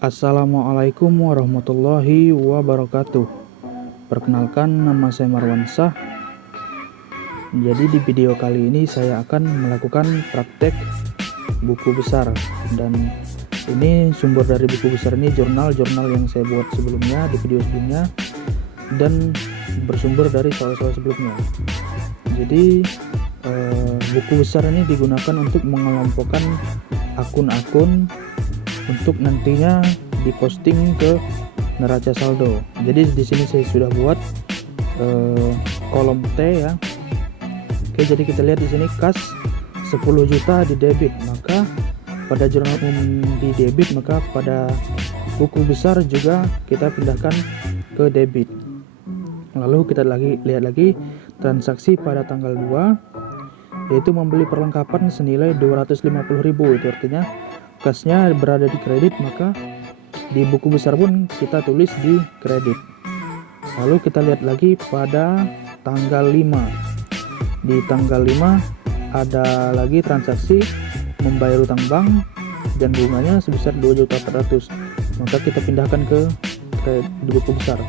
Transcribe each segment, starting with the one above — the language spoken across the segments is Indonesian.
Assalamualaikum warahmatullahi wabarakatuh. Perkenalkan, nama saya Marwan Shah. Jadi di video kali ini saya akan melakukan praktek buku besar, dan ini sumber dari buku besar ini jurnal-jurnal yang saya buat sebelumnya di video sebelumnya, dan bersumber dari soal-soal sebelumnya. Jadi buku besar ini digunakan untuk mengelompokkan akun-akun untuk nantinya diposting ke neraca saldo. Jadi di sini saya sudah buat kolom T ya. Oke, jadi kita lihat di sini kas 10 juta di debit, maka pada jurnal umum di debit, maka pada buku besar juga kita pindahkan ke debit. Lalu kita lihat lagi transaksi pada tanggal 2, yaitu membeli perlengkapan senilai 250.000. Itu artinya kasnya berada di kredit, maka di buku besar pun kita tulis di kredit. Lalu kita lihat lagi pada tanggal 5. Di tanggal 5 ada lagi transaksi membayar utang bank dan bunganya sebesar 2.400.000, maka kita pindahkan ke di buku besar.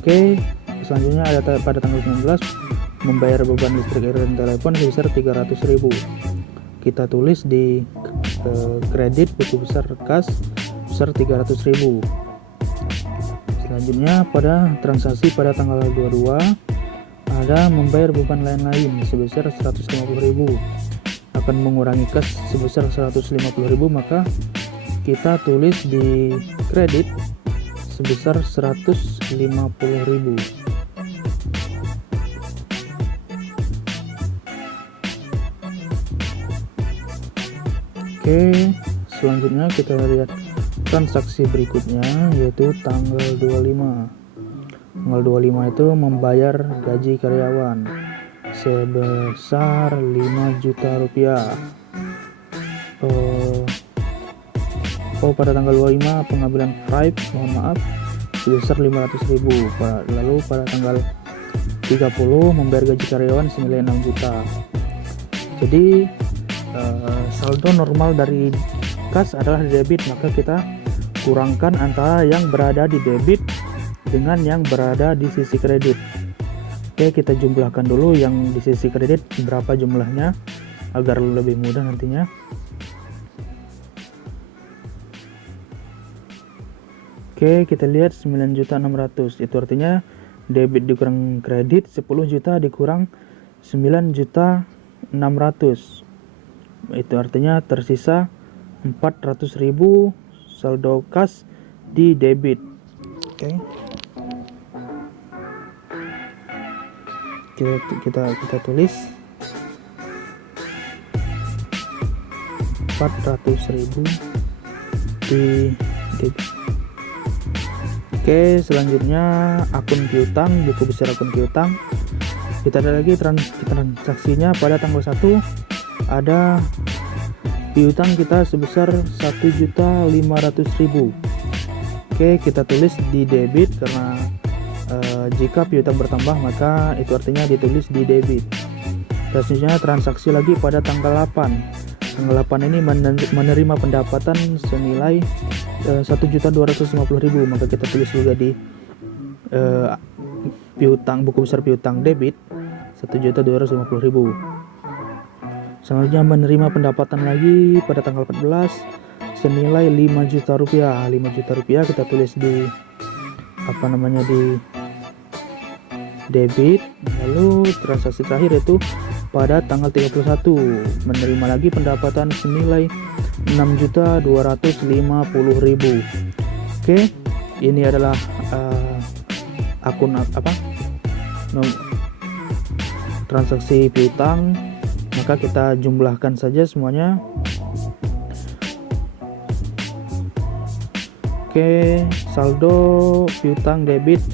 Oke, selanjutnya ada pada tanggal 19 membayar beban listrik, air, dan telepon sebesar 300.000. Kita tulis di kredit buku besar kas besar 300.000. Selanjutnya pada transaksi pada tanggal 22 ada membayar beban lain-lain sebesar 150.000, akan mengurangi kas sebesar 150.000, maka kita tulis di kredit sebesar 150.000. Oke, selanjutnya kita lihat transaksi berikutnya, yaitu tanggal 25. Tanggal 25 itu membayar gaji karyawan sebesar 5 juta rupiah. Pada tanggal 25 pengambilan Stripe, mohon maaf, sebesar 500.000. Lalu pada tanggal 30 membayar gaji karyawan senilai 6 juta. Jadi saldo normal dari kas adalah debit, maka kita kurangkan antara yang berada di debit dengan yang berada di sisi kredit. Oke, kita jumlahkan dulu yang di sisi kredit berapa jumlahnya agar lebih mudah nantinya. Oke, kita lihat 9.600.000. Itu artinya debit dikurang kredit 10 juta dikurang 9.600.000. Itu artinya tersisa 400.000 saldo kas di debit. Oke. Kita tulis 400.000 di debit. Oke, selanjutnya akun piutang, buku besar akun piutang. Kita ada lagi transaksinya pada tanggal 1. Ada piutang kita sebesar 1.500.000. Oke, kita tulis di debit karena jika piutang bertambah maka itu artinya ditulis di debit. Selanjutnya transaksi lagi pada tanggal 8. Tanggal 8 ini menerima pendapatan senilai 1.250.000, maka kita tulis juga di piutang, buku besar piutang debit 1.250.000. Selanjutnya menerima pendapatan lagi pada tanggal 14 senilai 5 juta rupiah. 5 juta rupiah kita tulis di di debit. Lalu transaksi terakhir itu pada tanggal 31 menerima lagi pendapatan senilai 6.250.000. Oke, ini adalah akun transaksi piutang. Maka kita jumlahkan saja semuanya. Oke, saldo piutang debit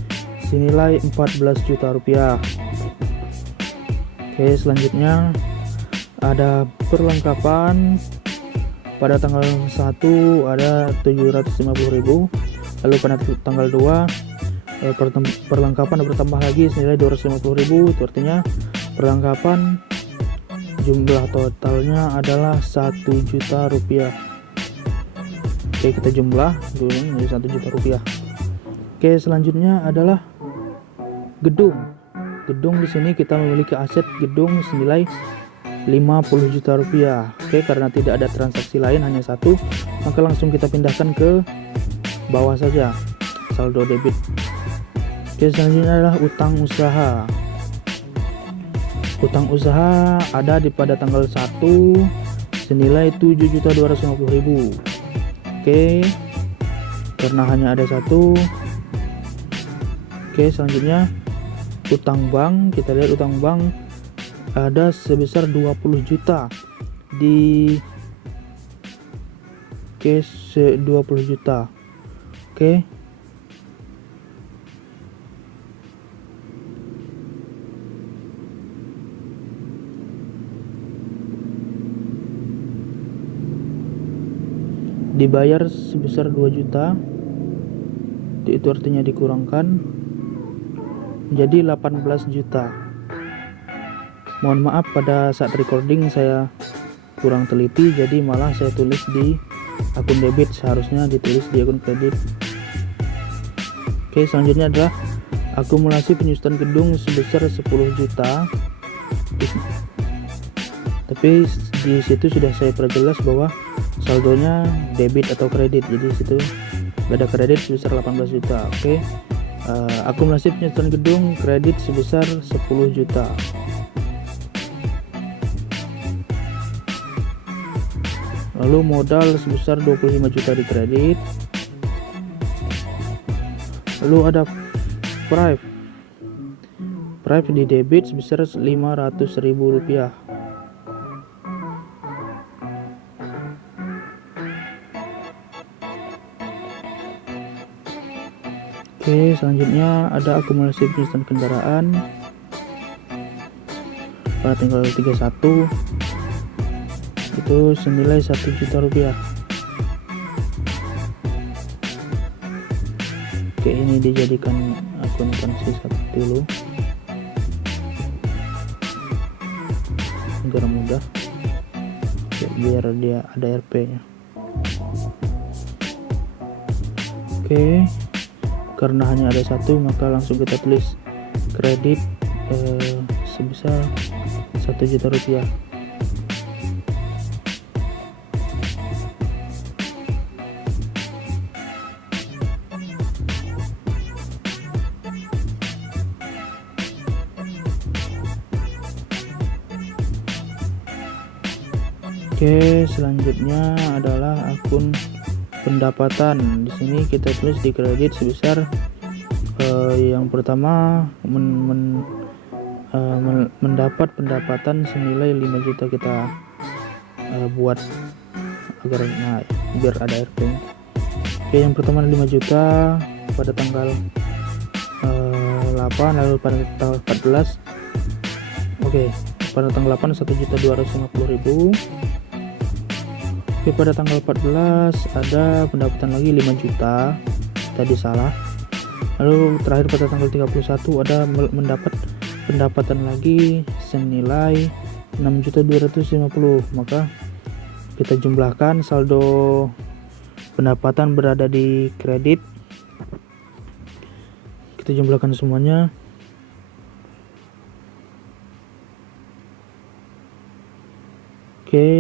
senilai 14 juta rupiah. Oke, selanjutnya ada perlengkapan pada tanggal 1 ada 750.000. Lalu pada tanggal 2 perlengkapan bertambah lagi senilai 250.000. Itu artinya perlengkapan jumlah totalnya adalah 1 juta rupiah. Oke, kita jumlah dulu menjadi 1 juta rupiah. Oke, selanjutnya adalah gedung. Gedung di sini kita memiliki aset gedung senilai 50 juta rupiah. Oke, karena tidak ada transaksi lain, hanya satu, maka langsung kita pindahkan ke bawah saja, saldo debit. Oke, selanjutnya adalah utang usaha. Utang usaha ada pada tanggal 1 senilai 7.250.000. Oke, karena hanya ada satu. Oke, selanjutnya utang bank. Kita lihat utang bank ada sebesar 20 juta di 20 juta. Oke, dibayar sebesar 2 juta, itu artinya dikurangkan menjadi 18 juta. Mohon maaf, pada saat recording saya kurang teliti, jadi malah saya tulis di akun debit, seharusnya ditulis di akun kredit. Oke, selanjutnya adalah akumulasi penyusutan gedung sebesar 10 juta. Tapi di situ sudah saya perjelas bahwa saldonya debit atau kredit, jadi situ ada kredit sebesar 18 juta. Oke, akumulasi penyusutan gedung kredit sebesar 10 juta. Lalu modal sebesar 25 juta di kredit. Lalu ada prive di debit sebesar 500.000 rupiah. Oke, selanjutnya ada akumulasi penyusutan kendaraan pada tanggal 31, itu senilai 1 juta rupiah. Oke, ini dijadikan akun akuntansi dulu agar mudah, biar dia ada RP nya. Oke, karena hanya ada satu, maka langsung kita tulis kredit sebesar 1 juta rupiah. Oke, selanjutnya adalah akun pendapatan. Di sini kita tulis di kredit sebesar yang pertama mendapat pendapatan senilai 5 juta, kita buat agar biar ada RP. Oke, yang pertama 5 juta pada tanggal 8, lalu pada tanggal 14. Oke, pada tanggal 8 1.250.000. Oke, pada tanggal 14 ada pendapatan lagi 5 juta, tadi salah. Lalu terakhir pada tanggal 31 ada mendapat pendapatan lagi senilai 6.250.000. Maka kita jumlahkan saldo pendapatan berada di kredit, kita jumlahkan semuanya. Oke,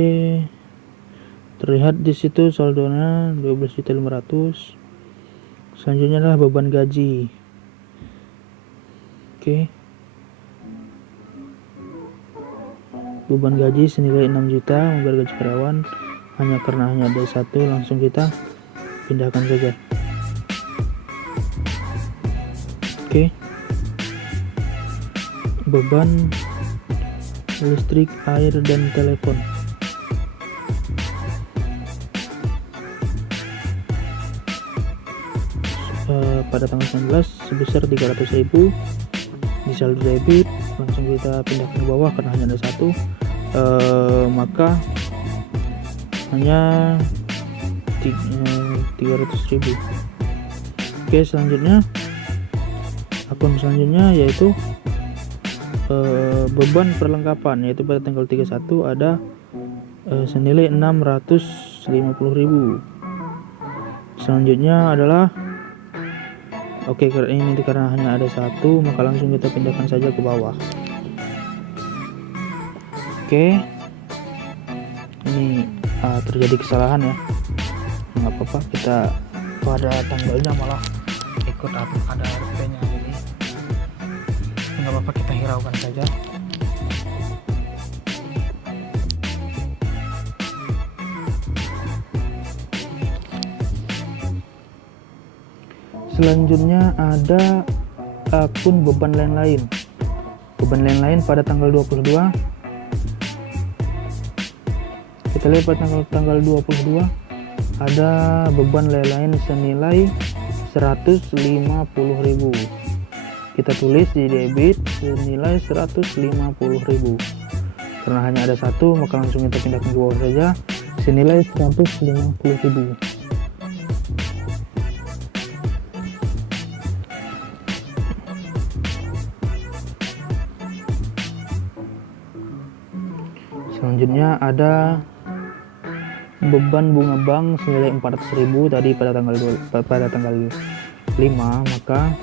terlihat di situ saldonya 12.500.000. Selanjutnya adalah beban gaji. Oke, beban gaji senilai 6 juta membayar gaji karyawan. Karena hanya ada satu, langsung kita pindahkan saja. Oke, beban listrik, air, dan telepon. Pada tanggal 19 sebesar 300.000 di saldo debit, langsung kita pindahkan ke bawah karena hanya ada satu, maka hanya 300.000. Oke, selanjutnya akun selanjutnya yaitu beban perlengkapan, yaitu pada tanggal 31 ada senilai 650.000. Selanjutnya adalah ini karena hanya ada satu, maka langsung kita pindahkan saja ke bawah. Ini terjadi kesalahan ya, nggak apa-apa, kita pada tanggalnya malah ikut ada RP-nya, jadi nggak apa-apa, kita hiraukan saja. Selanjutnya ada akun beban lain-lain. Beban lain-lain pada tanggal 22. Kita lihat pada tanggal 22 ada beban lain-lain senilai 150.000. Kita tulis di debit senilai 150.000. Karena hanya ada satu, maka langsung kita pindahkan ke bawah saja, senilai 150.000. Selanjutnya ada beban bunga bank senilai 400.000 tadi pada tanggal 5, maka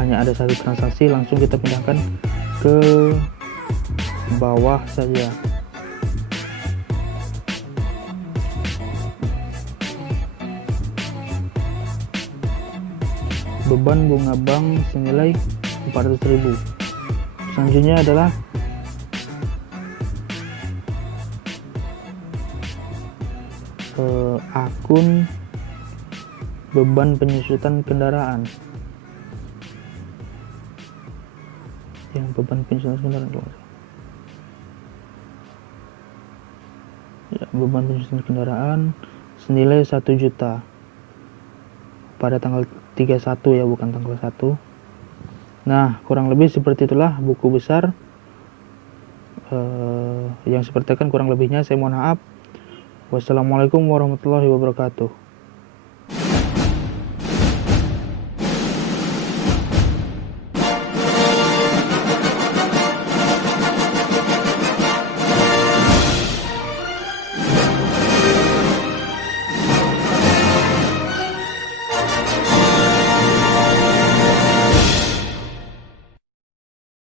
hanya ada satu transaksi, langsung kita pindahkan ke bawah saja. Beban bunga bank senilai 400.000. Selanjutnya adalah akun beban penyusutan kendaraan. Beban penyusutan kendaraan beban penyusutan kendaraan senilai 1 juta pada tanggal 31 ya, bukan tanggal 1. Nah, kurang lebih seperti itulah buku besar. Yang seperti kan kurang lebihnya saya mohon maaf. Wassalamualaikum warahmatullahi wabarakatuh.